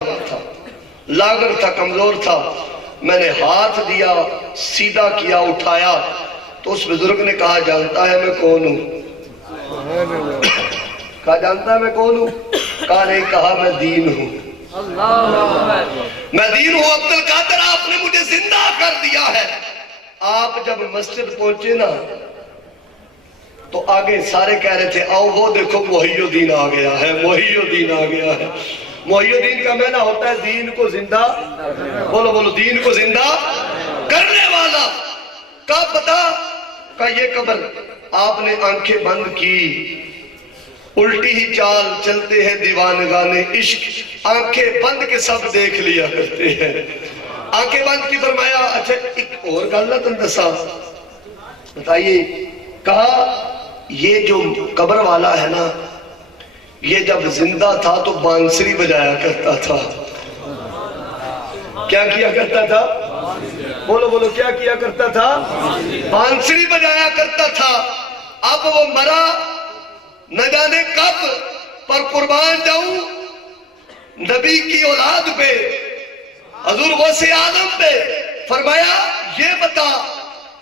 تھا، لاغر تھا، کمزور تھا. میں نے ہاتھ دیا، سیدھا کیا، اٹھایا تو اس بزرگ نے کہا جانتا ہے میں کون ہوں؟ کہا جانتا ہے میں کون ہوں؟ کہا نہیں. کہا میں دین ہوں. میں دین ہوں عبد القادر، آپ نے مجھے زندہ کر دیا ہے. آپ جب مسجد پہنچے نا تو آگے سارے کہہ رہے تھے آؤ وہ دیکھو محی الدین آ گیا ہے، محی الدین آ گیا ہے. محی الدین کا معنی ہوتا ہے دین کو زندہ، بولو بولو، دین کو زندہ کرنے والا. کہا پتا؟ کہا یہ قبر. آپ نے آنکھیں بند کی، الٹی ہی چال چلتے ہیں دیوانگان عشق، آنکھیں بند کے سب دیکھ لیا کرتے ہیں. آنکھیں بند کی. فرمایا اچھا ایک اور گل نہ تم دسا، بتائیے. کہا یہ جو قبر والا ہے نا، یہ جب زندہ تھا تو بانسری بجایا کرتا تھا. کیا کیا کرتا تھا؟ بولو بولو، کیا کیا کرتا تھا؟ بانسری بجایا کرتا تھا. اب وہ مرا نہ جانے کب، پر قربان جاؤں نبی کی اولاد پہ، حضور غوث اعظم پہ. فرمایا یہ بتا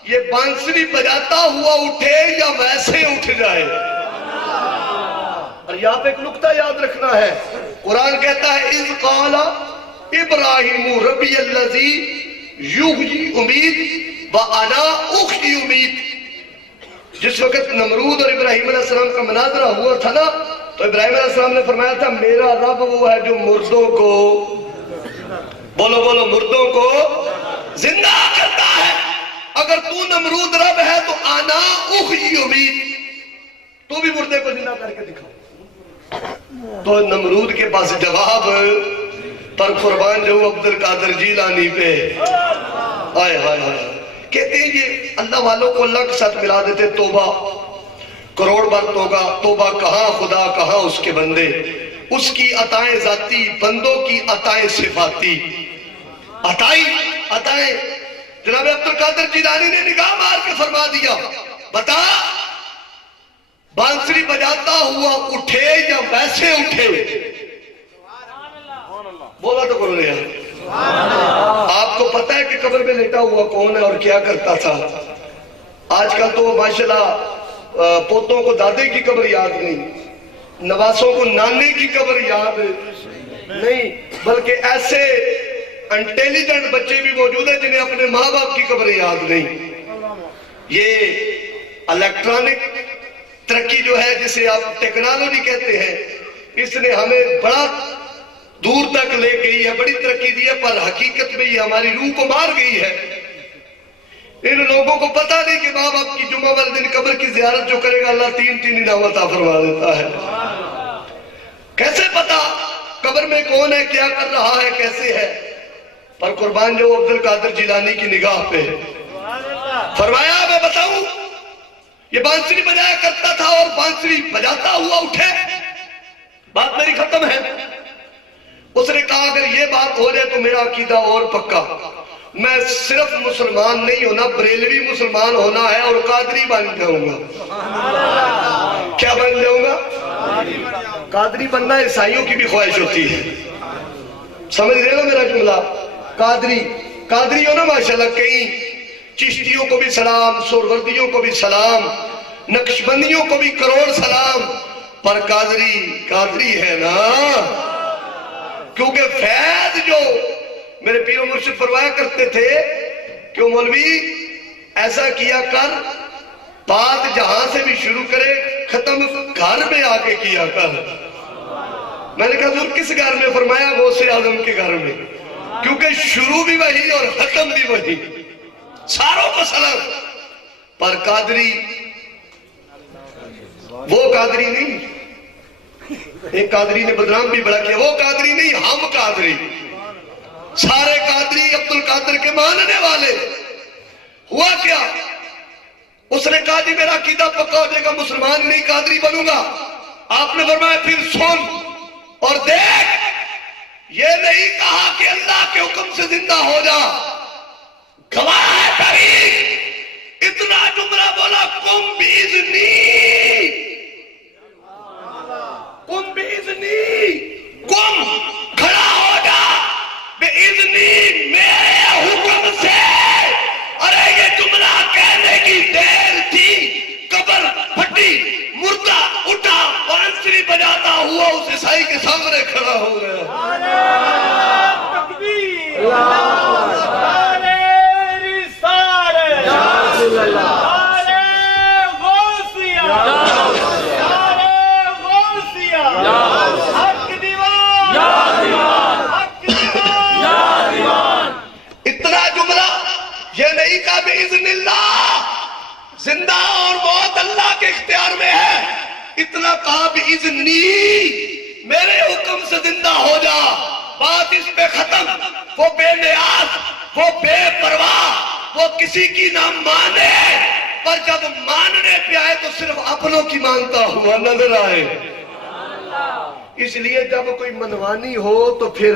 یہ بانسری بجاتا ہوا اٹھے یا ویسے اٹھ جائے؟ اور یہاں پہ ایک نکتہ یاد رکھنا ہے. قرآن کہتا ہے اذ قال ابراہیم ربی الذی یحیی امید وانا احیی امید. جس وقت نمرود اور ابراہیم علیہ السلام کا مناظرہ ہوا تھا نا، تو ابراہیم علیہ السلام نے فرمایا تھا میرا رب وہ ہے جو مردوں کو، بولو بولو، مردوں کو زندہ کرتا ہے. اگر تو نمرود رب ہے تو آنا احیی امید، تو بھی مردے کو زندہ کر کے دکھاؤ. تو نمرود کے پاس جواب، پر قربان جو عبد القادر جیلانی پہ. آئے ہائے ہائے. کہتے ہیں یہ اللہ والوں کو اللہ کے ساتھ ملا دیتے. توبہ کروڑ بار توبہ کہاں خدا کہاں اس کے بندے. اس کی عطائیں ذاتی، بندوں کی عطائیں صفاتی. عطائیں جناب عبد القادر جیلانی نے نگاہ مار کے فرما دیا بتا بانسری بجاتا ہوا اٹھے یا ویسے اٹھے؟ بولا تو کرو رہے ہیں. آپ کو پتہ ہے کہ قبر میں لیٹا ہوا کون ہے اور کیا کرتا تھا؟ آج کل تو ماشاءاللہ پوتوں کو دادے کی قبر یاد نہیں، نواسوں کو نانے کی قبر یاد نہیں، بلکہ ایسے انٹیلیجنٹ بچے بھی موجود ہیں جنہیں اپنے ماں باپ کی قبر یاد نہیں. یہ الیکٹرانک ترقی جو ہے جسے آپ ٹیکنالوجی کہتے ہیں، اس نے ہمیں بڑا دور تک لے گئی ہے، بڑی ترقی دی ہے، پر حقیقت میں یہ ہماری روح کو مار گئی ہے. ان لوگوں کو پتہ نہیں کہ ماں باپ کی جمعہ والے دن قبر کی زیارت جو کرے گا اللہ تین انعام عطا فرما دیتا ہے. کیسے پتا قبر میں کون ہے، کیا کر رہا ہے، کیسے ہے؟ پر قربان جو عبد القادر جیلانی کی نگاہ پہ فرمایا میں بتاؤں یہ بانسری بجایا کرتا تھا اور بانسری بجاتا ہوا اٹھے. بات میری ختم ہے. اس نے کہا اگر یہ بات ہو جائے تو میرا عقیدہ اور پکا، میں صرف مسلمان نہیں ہونا، بریلوی مسلمان ہونا ہے اور قادری بن جاؤں گا. کیا بن جاؤں گا؟ قادری بننا عیسائیوں کی بھی خواہش ہوتی ہے. سمجھ رہے ہو میرا جملہ؟ قادری ہو نا ماشاءاللہ. کئی چشتیوں کو بھی سلام، سوروردیوں کو بھی سلام، نقشبندیوں کو بھی کروڑ سلام، پر قادری ہے نا. کیونکہ فیض جو میرے پیر و مرشد فرمایا کرتے تھے کہ مولوی ایسا کیا کر بات جہاں سے بھی شروع کرے ختم گھر میں آ کے کیا کر. میں نے کہا حضور کس گھر میں؟ فرمایا غوث اعظم کے گھر میں، کیونکہ شروع بھی وہی اور ختم بھی وہی، ساروں کو سلام. پر قادری وہ قادری نہیں. ایک قادری نے بدنام بھی بڑا کیا، وہ قادری نہیں، ہم قادری. سارے قادری عبد القادر کے ماننے والے. ہوا کیا؟ اس نے کہا جی میرا عقیدہ پکا ہو جائے گا، مسلمان نہیں قادری بنوں گا. آپ نے فرمایا پھر سن اور دیکھ، یہ نہیں کہا کہ اللہ کے حکم سے زندہ ہو جا. گواہ تاریخ اتنا جملہ بولا کم بیزنی، کم بیزنی، کم کھڑا ہو جا. کہنے کی دیر تھی، قبر پھٹی، مردہ اٹھا، بانسری بجاتا ہوا اس عیسائی کے سامنے کھڑا ہو گیا۔ اتنا جملہ یہ نہیں کہا بِإِذْنِ اللہ، زندہ اور موت اللہ کے اختیار میں ہے، اتنا کہا بِإِذْنِی، میرے حکم سے زندہ ہو جا۔ بات اس پہ ختم۔ وہ بے نیاز، وہ بے پرواہ، وہ کسی کی نہ مانے، پر جب ماننے پہ آئے تو صرف اپنوں کی مانتا ہوا نظر آئے۔ اس لیے جب کوئی منوانی ہو تو پھر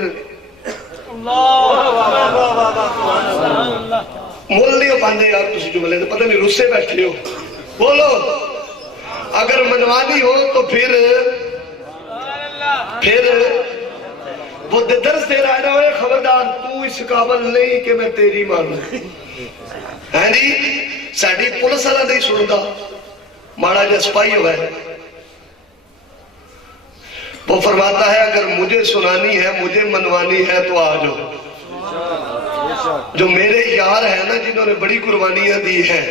مول نہیں ہو پاندے یار، تسی جو ملے پتہ نہیں رسے بیٹھے ہو، بولو اگر منوانی ہو تو پھر وہ درس دے رہا ہے نا، اے خبردار تو اس قابل نہیں کہ میں تیری مانوں۔ ہے جی ساڑی پولیس والا نہیں سنتا، ماڑا جو سپاہی ہوا ہے، وہ فرماتا ہے اگر مجھے سنانی ہے، مجھے منوانی ہے تو آ جاؤ۔ جو میرے یار ہیں نا جنہوں نے بڑی قربانیاں دی ہیں،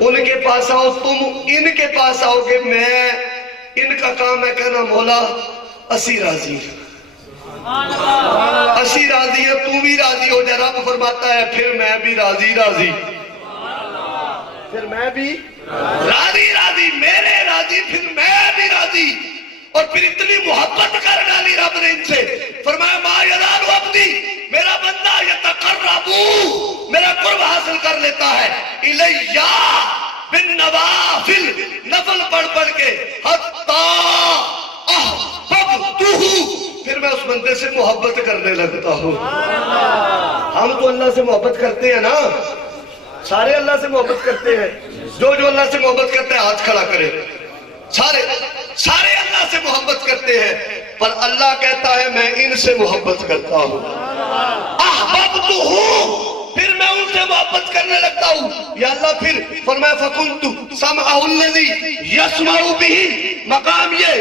ان کے پاس آؤ، تم ان کے پاس آؤ گے، میں ان کا کام ہے کہنا مولا اسی راضی ہیں، اسی راضی ہے، تم بھی راضی ہو جائے۔ رب فرماتا ہے پھر میں بھی راضی راضی، پھر میں بھی راضی راضی، میرے راضی پھر میں بھی راضی۔ اور پھر اتنی محبت کر ڈالی رب نے ان سے، فرمایا ما یزال عبدی، میرا بندہ یتقربو، میرا قرب حاصل کر لیتا ہے، الیہ بالنوافل، نفل پڑھ پڑھ کے، حتی احببتہ، پھر میں اس بندے سے محبت کرنے لگتا ہوں۔ ہم تو اللہ سے محبت کرتے ہیں نا، سارے اللہ سے محبت کرتے ہیں، جو اللہ سے محبت کرتے ہیں ہاتھ کھڑا کرے، سارے اللہ سے محبت کرتے ہیں، پر اللہ کہتا ہے میں ان سے محبت کرتا ہوں۔ احببتہ، پھر میں ان سے محبت کرنے لگتا ہوں۔ یا اللہ پھر فرمایا فَكُنْتُ سَمْعَهُ الَّذِي يَسْمَعُ بِهِ، مقام یہ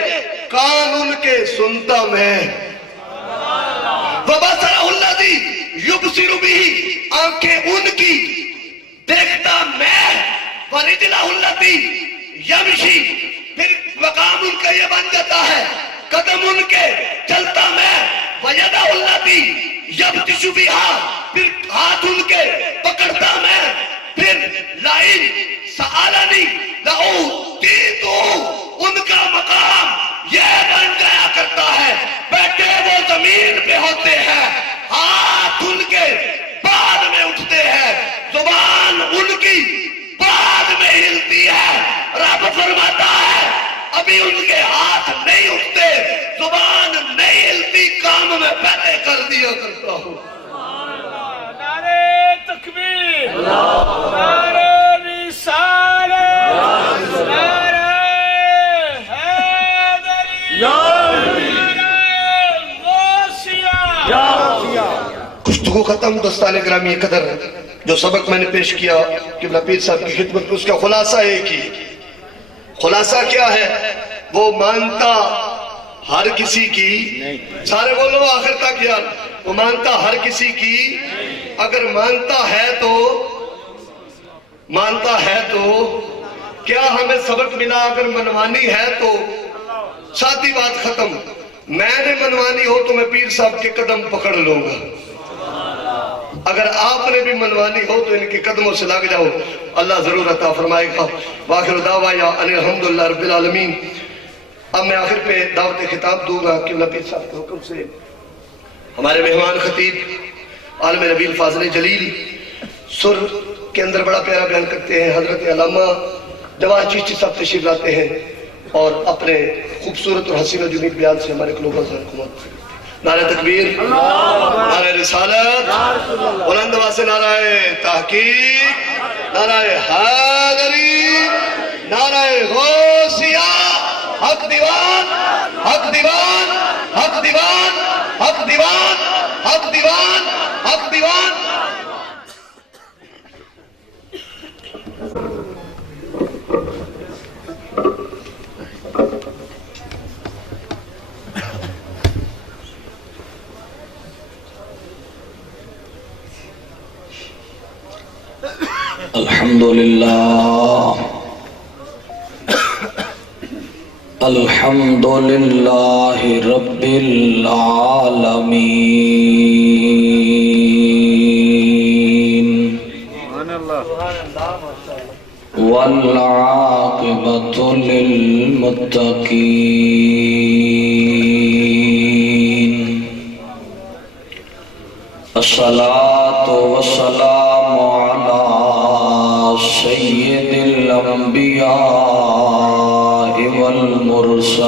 کان ان کے سنتا میں، وَبَصَرَهُ الَّذِي يُبْصِرُ بِهِ، آنکھیں ان کی دیکھتا میں، وَرِجْلَهُ الَّذِي يَمْشِي، پھر مقام ان کا یہ بن جاتا ہے، قدم ان کے چلتا میں، وَيَدَهُ الَّذِي يَبْتِشُ بِهَا، پھر ہاتھ ان کے پکڑتا میں، پھر لائن سَأَلَنِي لَأُوتِيتُهُ، ان کا مقام یہ بن جایا کرتا ہے، بیٹھے وہ زمین پہ ہوتے ہیں، ہاتھ ان کے بعد میں اٹھتے ہیں، زبان ان کی بعد میں ہلتی ہے۔ رب فرماتا ہے ابھی ان کے ہاتھ نہیں اٹھتے، زبان نہیں ہلتی، کام میں پہلے کر دیا کرتا ہوں۔ نعرہ تکبیر، نعرہ رسالت، نعرہ حیدری، نعرہ غوثیہ۔ گفتگو ختم، دوستان گرامی قدر، جو سبق میں نے پیش کیا قبلہ پیر صاحب کی خدمت میں، اس کا خلاصہ ایک ہی، خلاصہ کیا ہے؟ وہ مانتا ہر کسی کی، سارے بولو آخر تک یار، وہ مانتا ہر کسی کی، اگر مانتا ہے تو کیا ہمیں سبق ملا؟ اگر منوانی ہے تو ساتھی بات ختم، میں نے منوانی ہو تو میں پیر صاحب کے قدم پکڑ لوں گا، اگر آپ نے بھی منوانی ہو تو ان کے قدموں سے لگ جاؤ، اللہ ضرور عطا فرمائے گا۔ وآخر دعوایا ان الحمدللہ رب العالمین۔ اب میں آخر پہ دعوت خطاب دوں گا قبلہ پیر صاحب کے حکم سے۔ ہمارے مہمان خطیب عالم نبیل فاضل جلیل سر کے اندر بڑا پیارا بیان کرتے ہیں، حضرت علامہ جواہر چشتی صاحب تشریف لاتے ہیں اور اپنے خوبصورت اور حسین و جمیل بیان سے ہمارے قلوب ازہر کو مات کرتے ہیں۔ نعرہ تکبیر، نعرہ رسالت، بلند آواز سے نعرہ تحقیق، نعرہ حیدری، نعرہ غوثیہ، حق دیوان، حق دیوان، حق دیوان، حق دیوان، حق دیوان، حق دیوان۔ الحمدللہ الحمدللہ رب العالمین والعاقبۃ للمتقین الصلاۃ والسلام علی سید الانبیاء والمرسلین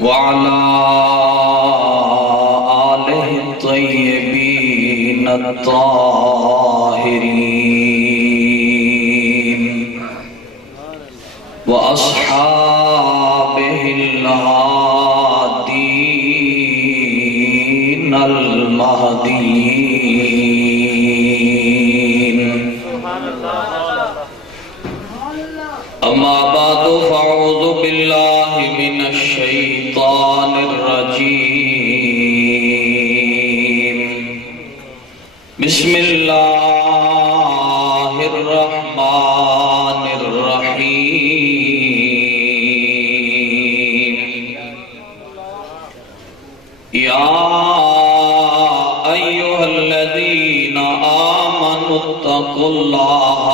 وعلى آلہ الطیبین الطاہرین وأصحابه الهادين المهديين أما بعد فأعوذ بالله من الشيطان الرجيم بسم الله الرحمن الرحيم يا أيها الذين آمنوا اتقوا الله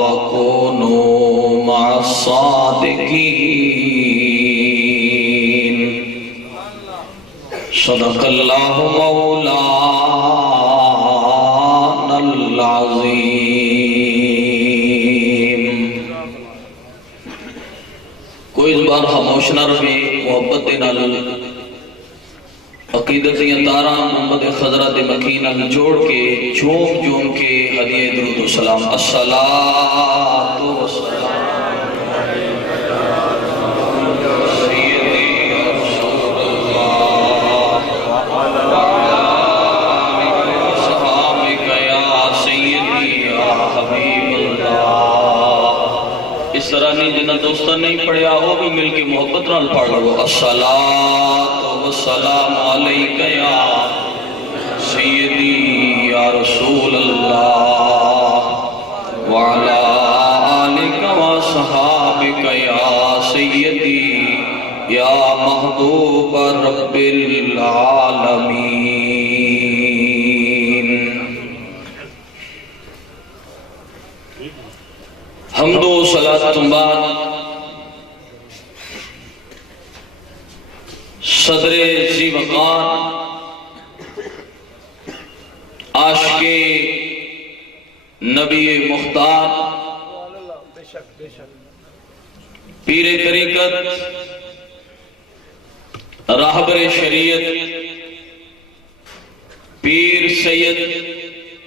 وكونوا مع الصادقين صدق الله مولانا العظيم کوئی اس بار خاموش نہ رہے محبت نال عقیدت تارا محمد خضرات مکین جوڑ کے جھوم جھوم کے ہدیہ درود و سلام الصلاۃ والسلام سیدی رسول اللہ صحابک یا سیدی یا حبیب اللہ۔ اس طرح نہیں جنہ دوستان نہیں پڑھیا وہ بھی مل کے محبت نال پڑھ لو الصلاۃ والسلام علیک یا سیدی یا رسول اللہ وعلا آلک و صحابک یا سیدی یا محبوب رب العالمین۔ حمد و صلاۃ بعد صدر ذی وقار عاشق نبی مختار پیر طریقت راہبر شریعت پیر سید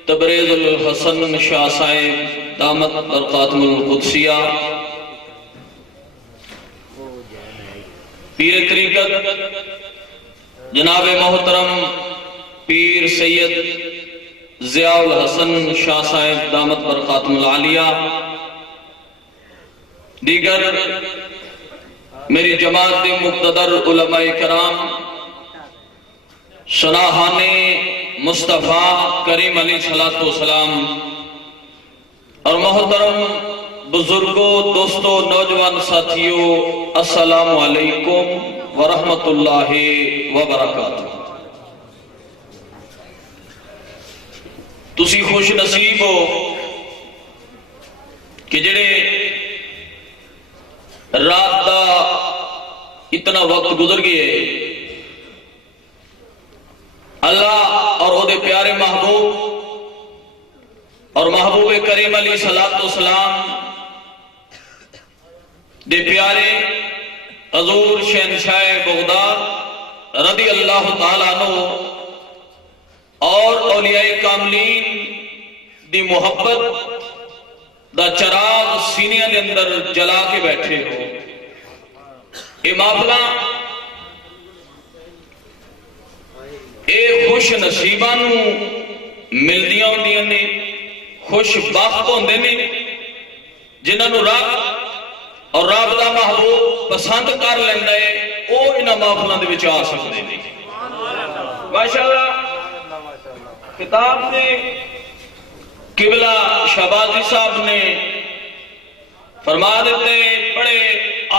تبریز الحسن شاہ صاحب دامت برکاتہ القدسیہ پیر طریقت جناب محترم پیر سید ضیاء الحسن شاہ صاحب دامت برکاتہ العالیہ دیگر میری جماعت کے مقتدر علماء کرام شناہان مصطفیٰ کریم علیہ السلام اور محترم بزرگوں دوستوں نوجوان ساتھیوں السلام علیکم ورحمت اللہ وبرکاتہ۔ تسی خوش نصیب ہو کہ جڑے رات دا اتنا وقت گزر گئے اللہ اور وہ دے پیارے محبوب اور محبوب کریم علیہ السلام دے پیارے حضور شہنشاہ بغداد رضی اللہ تعالیٰ عنہ اور اولیاء کاملین دی محبت دا چراغ سینیہ دے اندر جلا کے بیٹھے ہو۔ اے مابلہ اے خوش نصیبانو ملدیاں ہوندیاں نے خوش بخت ہوندے نے جنہاں نو رب اور رب دا محبوب پسند کر لیندا ہے او انہاں محفلاں دے وچ آ سکدے نے۔ ماشاءاللہ کتاب سے قبلہ شہبازی صاحب نے فرما دیتے بڑے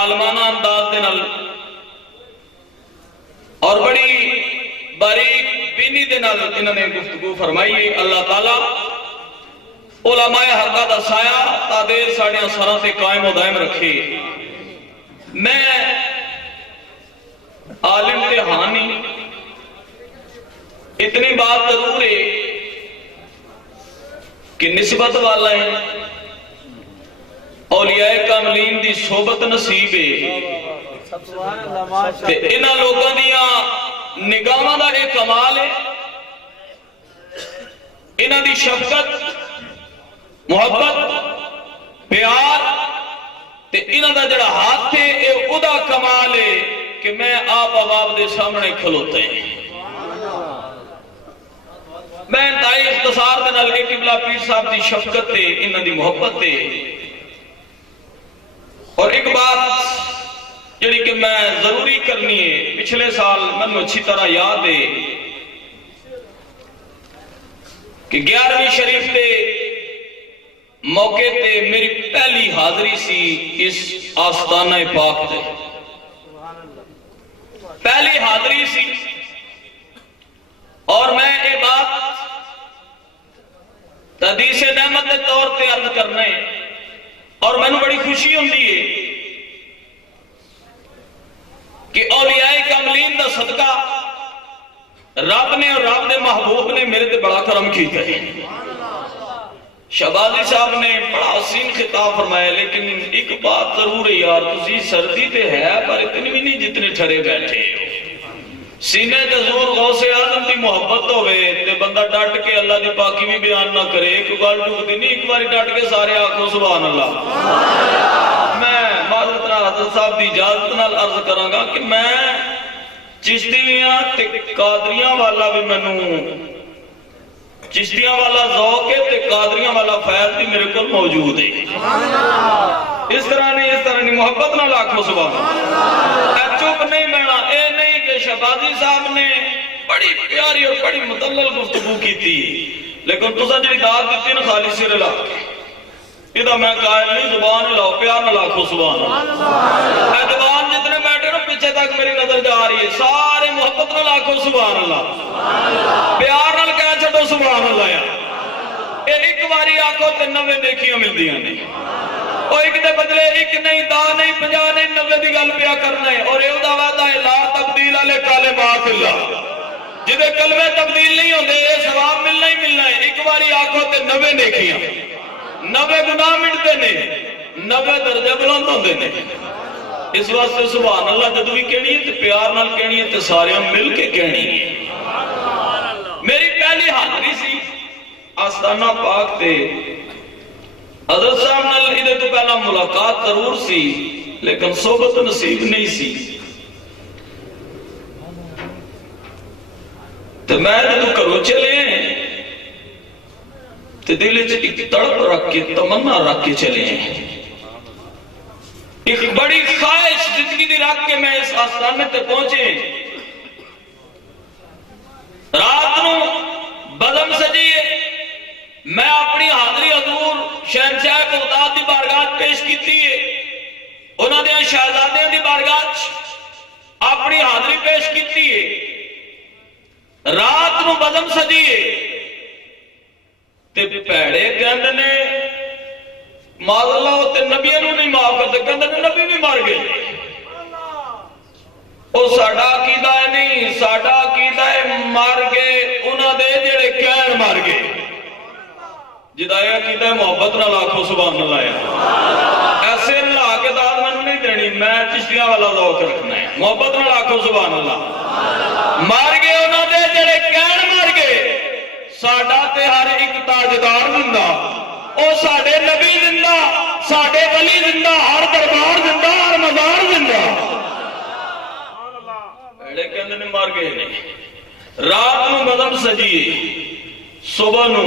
عالمانہ انداز دے نال اور بڑی باریک بینی دے نال انہوں نے گفتگو فرمائی ہے۔ اللہ تعالیٰ علماء حقہ دا سایہ تا دیر ساڑیاں سراں سے قائم و دائم رکھے۔ میں عالم تے ہانی اتنی بات ضرور ہے کہ نسبت والا ہے اولیاء کاملین دی صحبت نصیب ہے تے انہاں لوگاں دیاں نگاہاں دا ایک کمال ہے، انہاں دی شفقت محبت پیار تے انہاں دا جڑا ہاتھ ہے اے او دا کمال ہے کہ میں آپ عوام دے سامنے کھلوتے ہیں۔ میں انتہائی اختصار دے نال قبلہ پیر صاحب دی شفقت تے انہاں دی محبت تے اور ایک بات جڑی کہ میں ضروری کرنی ہے، پچھلے سال میں اچھی طرح یاد ہے کہ 11ویں شریف تے موقع تے میری پہلی حاضری سی اس آستانہ پاک تے، پہلی حاضری سی اور میں یہ بات تحدیث نعمت کے طور پہ عرض کرنا ہے اور میں نے بڑی خوشی ہوندی ہے کہ اولیاء کاملین دا صدقہ رب نے اور رب دے محبوب نے میرے تے بڑا کرم کیتا ہے۔ شہبازی صاحب نے بڑا حسین خطاب فرمایا، لیکن ایک بات ضرور ہے یار، تسی سردی تے ہے پر اتنی بھی نہیں جتنے ٹھرے بیٹھے ہو۔ سینے تے زور غوث اعظم دی محبت ہوئے تے بندہ ڈٹ کے اللہ دی پاکی بھی بیان نہ کرے، ایک گل ٹوک دی نہیں، ایک باری ڈٹ کے سارے آنکھوں سبحان اللہ۔ میں معذرت نال حضرت صاحب دی اجازت نال عرض کراں گا کہ میں چشتیاں تے قادریاں والا بھی مینوں چشتیاں والا ذوق ہے تے قادریاں والا فیض بھی میرے کو موجود ہے۔ اس طرح نہیں محبت نہ لاکھو سبحان۔ چپ نہیں بہنا، اے نہیں کہ شہبازی صاحب نے بڑی پیاری اور بڑی مدلل گفتگو کی تھی، لیکن تسا جڑی داد دیتی نا خالی سر لا کے یہ میں قائل نہیں، زبان لاؤ پیار نہ لاکھو سبحان۔ اے زبان جتنے بیٹھے نا پیچھے تک میری نظر جا رہی ہے، سارے محبت نہ لاکھو سبحان اللہ، پیار نال کہہ چھڈو سبحان اللہ۔ اے ایک باری آکھو تے 90 نیکیاں ملدیاں نے، اور ایک دے بدلے ایک نہیں، 10 نہیں، 50 نہیں، 90 دی گل پیا کرنا ہے۔ اور یہ وعدہ ہے لا تبدیل علی کلمات اللہ، جدے کلمے تبدیل نہیں ہوندے یہ ثواب ملنا ہی ملنا ہے۔ ایک باری آکھو تے 90 نیکیاں، 90 گناہ مٹتے نے، 90 درجے بلند ہوندے نے۔ اس واسطے سبحان اللہ جدوں بھی کہنی ہے تے پیار نال کہنی ہے تے سارے مل کے کہنی ہے۔ میری پہلی حاضری سی آستانہ پاک تے، حضرت صاحب نال ادھے تو پہلا ملاقات ضرور سی لیکن صحبت نصیب نہیں سی۔ تو میں جدوں گھروں چلے تو دل وچ ایک تڑپ رکھ کے تمنا رکھ کے چلے، ایک بڑی خواہش زندگی دی رکھ کے میں اس آستانے تے پہنچے۔ رات نو بزم سجیے، میں اپنی حاضری حضور شہنشاہ بغداد دی بارگاہ پیش کیتی ہے، انہاں دے شہزادیاں دی بارگاہ اپنی حاضری پیش کیتی ہے۔ رات نو بزم سجیے تے پیڑے کہندے نے معاذ اللہ تے نبیوں نو نہیں معاف کرتے، کہندے نے نبی بھی مر گئے۔ او ساڈا عقیدہ ہے نہیں، ساڈا عقیدہ ہے مر گئے انہاں دے جڑے کہن مر گئے۔ جدا یہ عقیدہ ہے محبت نہ لاکھو سبحان اللہ۔ ایسے لا کے داد میں نہیں دینی، میں چشتیاں والا ذوق رکھنا ہے، محبت نہ لاکھو سبحان اللہ۔ مر گئے انہاں دے جڑے کہن مر گئے، ساڈا تے ہر ایک تاجدار زندہ، او ساڈے نبی زندہ، ساڈے ولی زندہ، ہر دربار زندہ، ہر مزار زندہ۔ ایڑے کہندے نے مر گئے نہیں۔ رات نو بزم سجیے، صبح نو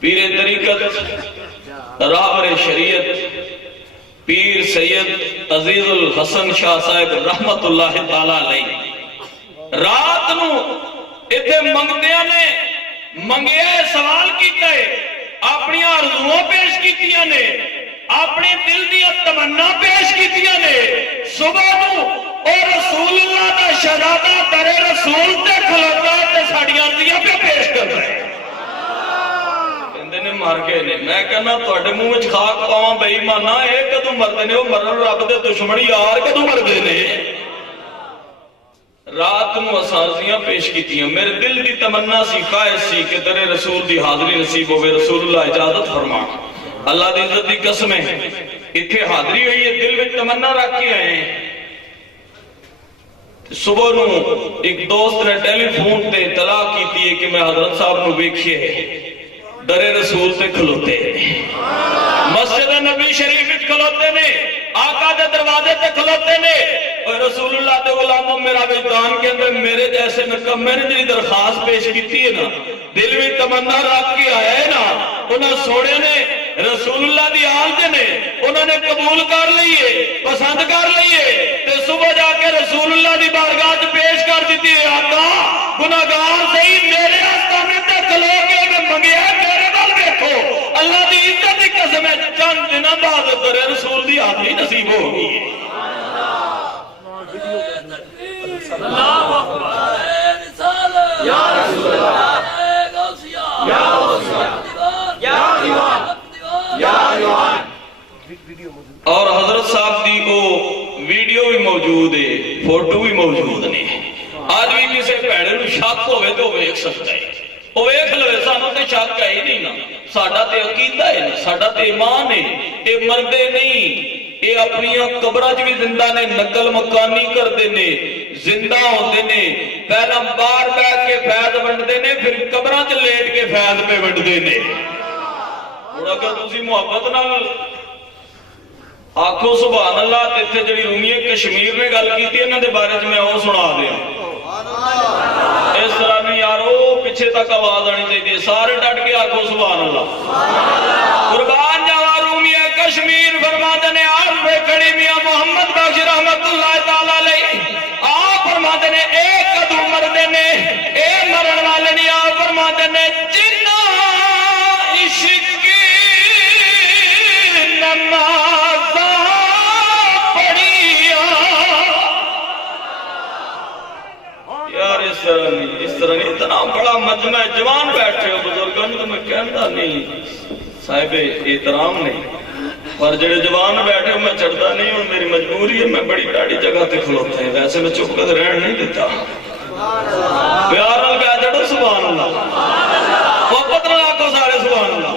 پیر طریقت راہبر شریعت پیر سید عزیز الحسن شاہ صاحب رحمت اللہ تعالیٰ علیہ رات نو اتھے منگدیاں نے منگیا ہے، سوال کیتا ہے، اپنی آرزوؤں پیش کیتیاں نے، اپنے دل دی تمنا پیش کیتیاں نے، صبح نو او رسول اللہ دا شہزادہ در رسول تے کھلوتا ہے تے ساڈیاں عرضیاں پہ پیش کر رہا ہے۔ کہندے نے مر گئے نے، میں کہنا تواڈے منہ وچ خاک پاواں بے ایمانا، اے کدوں مردے نے، او مرن رب دے دشمن یار کدوں مردے نے؟ رات نو اسازیاں پیش کیتیاں، میرے دل دی تمنا سی، خواہش سی کہ در رسول دی حاضری نصیب ہوئے، رسول اللہ اجازت فرما۔ اللہ دی عزت دی قسم ہے، اتھے حاضری ہوئی ہے، دل میں تمنا رکھ کے آئے ہیں۔ صبح نو ایک دوست نے ٹیلی فون تے اطلاع کیتی ہے کہ میں حضرت صاحب نو ویکھیے در رسول تے کھلوتے مسجد نبی شریف وچ کھلوتے نے، آقا دے دروازے تے کھلوتے نے، اور رسول اللہ دے غلاموں میرا وجدان کے اندر میرے جیسے نکمے نے جی درخواست پیش کیتی ہے نا، دل میں تمنا رکھ کے آیا ہے نا، انہاں سوڑے نے رسول اللہ دی آل دے نے، انہوں نے قبول کر لئیے، پسند کر لئیے، تے صبح جا کے رسول اللہ دی بارگاہ پیش کر دیتی ہے، آقا گناہگار صحیح میرے آستانے تے کھلو کے میں منگیا میرے بال بیٹھو، اللہ دی عزت دی قسم ہے چند دنوں بعد در رسول دی حاضری نصیب ہوگی۔ اللہ اکبر یا رسول اللہ یا اور حضرت صاحب دی کو ویڈیو بھی موجود ہے، فوٹو بھی موجود نے، آج بھی کسی پیڑے نو شک ہوئے تو ویکھ سکتا ہے، وہ ویکھ لوے، سانوں تے شک ہے ہی نہیں نا، ساڈا تے عقیدہ ہے نا، ساڈا تے ایمان ہے، اے مردے نہیں، اے اپنی قبراں وچ بھی زندہ نے، نقل مکانی کردے نے، زندہ ہوندے نے، پہلا بار بیٹھ کے فیض ونڈدے نے، پھر قبراں وچ لیٹ کے فیض پہ ونڈدے نے۔ تھوڑا کہ تسی محبت نال آکھو سبحان اللہ، تے اتھے جڑی رومی کشمیر نے گل کیتی انہاں دے بارے وچ میں او سنا دیا۔ اس طرح نہیں یارو، پیچھے تک آواز آنی چاہیے، سارے ڈٹ کے آکھو سبحان اللہ۔ قربان جاوا رومی کشمیر فرماتے نے، عرف کھڑی میاں محمد بخش رحمت اللہ تعالی علیہ، آپ فرماتے نے اے کدو مردے نے، اے مرن والے نہیں، آپ فرماتے نے جنہ عشق نماز پڑھیا، یار اس طرح نہیں، اتنا بڑا مجمع جوان بیٹھے ہو بزرگوں تو میں کہتا نہیں صاحب احترام نہیں، پر جڑے جوان بیٹھے ہو میں چڑھتا نہیں ہوں، میری مجبوری ہے، میں بڑی ڈاڑی جگہ تے کھلوتے ہیں، ویسے میں چپ کر رہن نہیں دیتا، پیار نال کہہ چڑھو سبحان اللہ، محبت نال آکھو سارے سبحان اللہ۔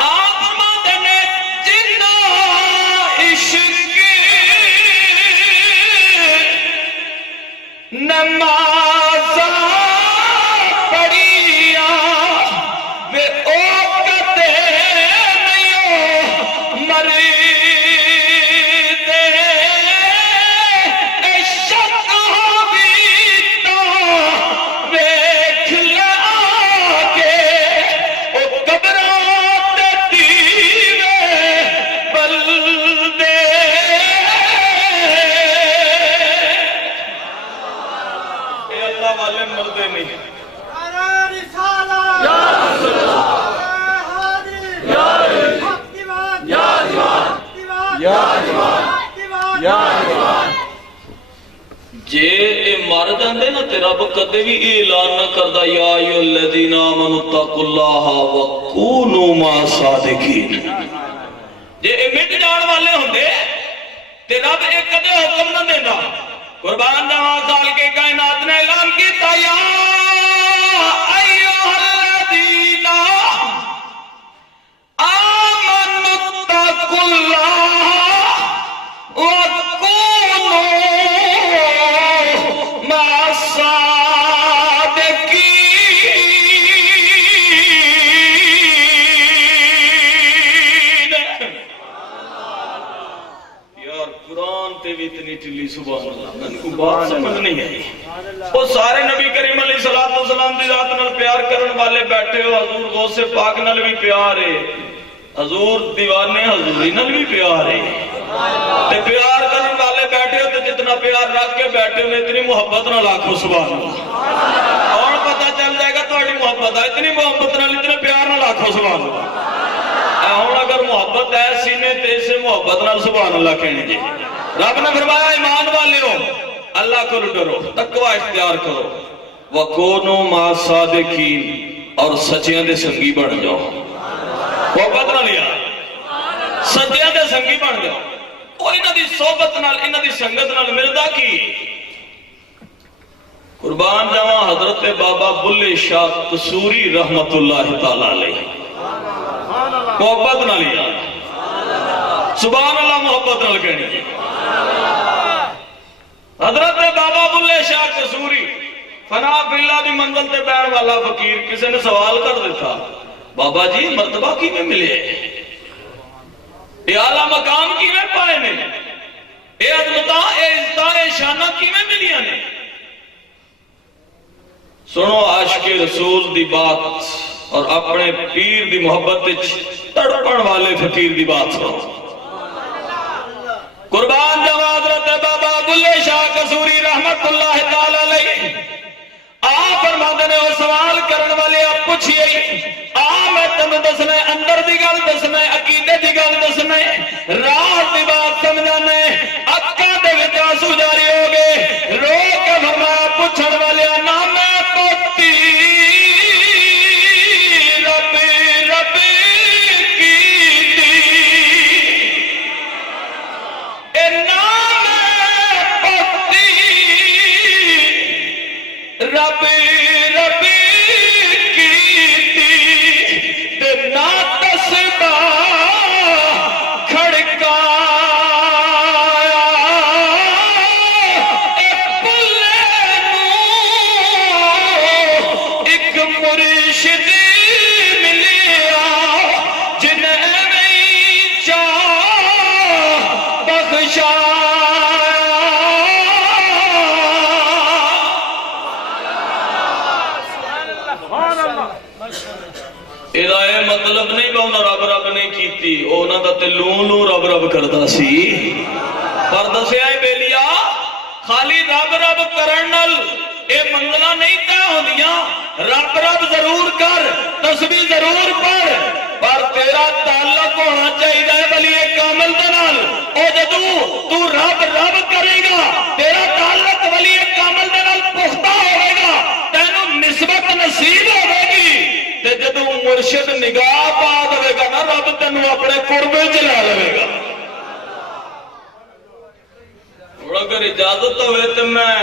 آپ فرماتے نے جنہ عشق نماز پڑھیا وے اوقتے نہیں مری دے، اے شک بھی تو ویکھ لا کے، او قبراں تے دیوے بل دے۔ والے مردے نہیں، جے اے مر جاندے نا تے رب کدے بھی اعلان نہ کردا یا ایھا الذین آمنوا اتقوا اللہ وکونوا مع الصادقین، جے اے مٹ جان والے ہوندے تے رب اے کدے حکم نہ دیندا۔ قربان جاواں سال کے کائنات نے اعلان کیتا یا ایھا الذین آمنوا اتقوا اللہ وکونوا مع الصادقین۔ یار قرآن تے بھی اتنی ٹلی سبحان اللہ، میں کو بات سمجھ نہیں آئی۔ وہ سارے نبی کریم علیہ السلام دی ذات نال پیار کرن والے بیٹھے ہو، حضور غوث پاک نال بھی پیار ہے، حضور دیوانے حضوری نال بھی پیار ہے، تے پیار کرن والے بیٹھے ہو تو جتنا پیار رکھ کے بیٹھے ہو اتنی محبت نال آکھو سبحان اللہ، اور پتہ چل جائے گا تہاڈی محبت محبت ہے, اتنی محبت نال اتنے پیار نال آکھو سبحان اللہ. ہوں اگر محبت ہے سینے تے سے محبت نال سبحان اللہ کہنے جی. رب نے فرمایا ایمان والے ہو اللہ کو ڈرو, تقوی اختیار کرو, وَكُونُوا مَعَ الصَّادِقِينَ, اور سچیاں دے سنگی بن جاؤ. محبت نہ لیا سچیاں دے سنگی بن جاؤ. اور انہاں دی صحبت نال انہاں دی سنگت نال ملدا کی قربان جاواں حضرت بابا بلے شاہ قصوری رحمت اللہ تعالی علیہ. محبت نہ لیا سبحان اللہ, محبت نال کہنی جی. حضرت بابا بلے شاہ قصوری فنا باللہ دی منزل تے بیٹھ والا فقیر, کسی نے سوال کر دیتا بابا جی مرتبہ کی میں ملے, یہ اعلیٰ مقام کی میں پائے نے, یہ عظمتاں اے عزتاں اے شانہ کی میں ملیاں نے. سنو عاشق رسول دی بات اور اپنے پیر دی محبت تڑپن والے فقیر دی بات سنو. قربان جاواں حضرت بابا بلے شاہ قصوری رحمت اللہ تعالی علیہ آپ فرماندے نے, وہ سوال کرن والے آپ پوچھئے میں تمہیں دسنے اندر دی گل دسنے عقیدے دی گل دسنے راز دی بات سمجھانے. اکھاں دے وچ آنسو جاری ہو گئے, رو کے فرمایا پوچھن والے نام پوتی رب رب کیتی, اے نام پوتی رب رب کیتی, تے نا تسبیح کھڑکایا اے بلے نوں ایک مرشد ملیا جن ایویں چاہ بخشایا. یہ مطلب نہیں کہ انہوں رب رب نہیں کیتی, انہوں دا تے لوں لوں رب رب کردا سی, پر دسیا اے بیلیا خالی رب رب کرن نال اے منزلاں نہیں طے ہوندیاں. رب رب ضرور کر, تسبیح ضرور پڑھ, پر تیرا تعلق ہونا چاہیے ولی کامل دے نال. او جدوں تو رب رب کرے گا تیرا تعلق ولی کامل دے نال پختہ ہوے گا, تینوں نسبت نصیب ہوے گی. تے جدوں مرشد نگاہ پا دے گا نا رب تینوں اپنے قربے چ لے لے گا. اور اگر اجازت ہوئے تو میں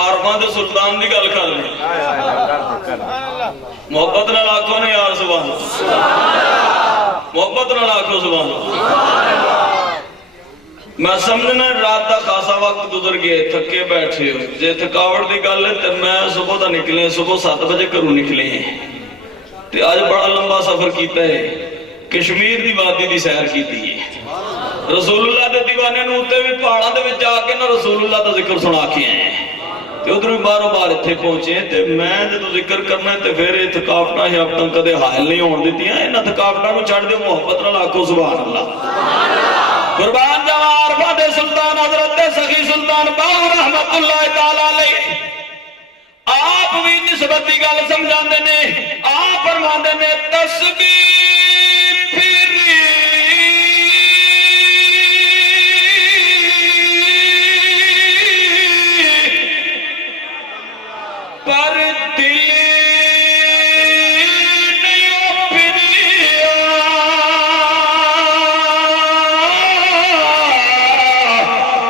عارفاں دے سلطان دی گل کر لیں. محبت نال آکھو نے یار سبحان اللہ, محبت نال آکھو سبحان اللہ. میں سمجھنا رات دا خاصا وقت گزر گئے, تھکے بیٹھے ہو, جے تھکاوٹ دی گل ہے تے میں صبح دا نکلے, صبح 7 بجے گھروں نکلے ہیں تے آج بڑا لمبا سفر کیتا ہے, کشمیر دی وادی دی سیر کیتی ہے. رسول اللہ دے دیوانے نوں تے بھی پہاڑاں دے وچ جا کے نا رسول اللہ دا ذکر سنا کے آئے ہیں, تے ادھر بھی باروں بار اتنے پہنچے. تے میں جدوں ذکر کرنا تے پھر یہ تھکاوٹاں ہی اب تک کدے حائل نہیں ہون دتیاں, انہاں تھکاوٹاں نوں چھڈ دے محبت نال آکھو سبحان اللہ. قربان جاواں عارفاں دے سلطان حضرت سخی سلطان باہو رحمت اللہ تعالی علیہ آپ بھی نسبت کی گل سمجھاندے نے. آپ فرماندے نے تسبیح پھری پر دل نہیں پھریا,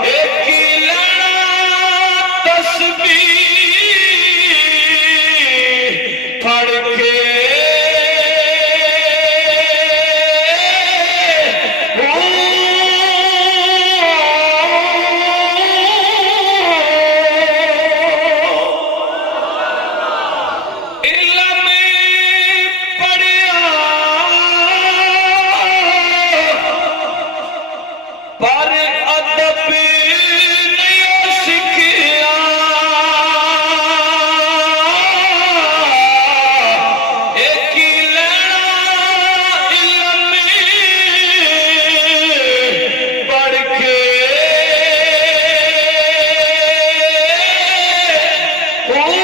ایک لڑا تسبیح پھڑ کے Oh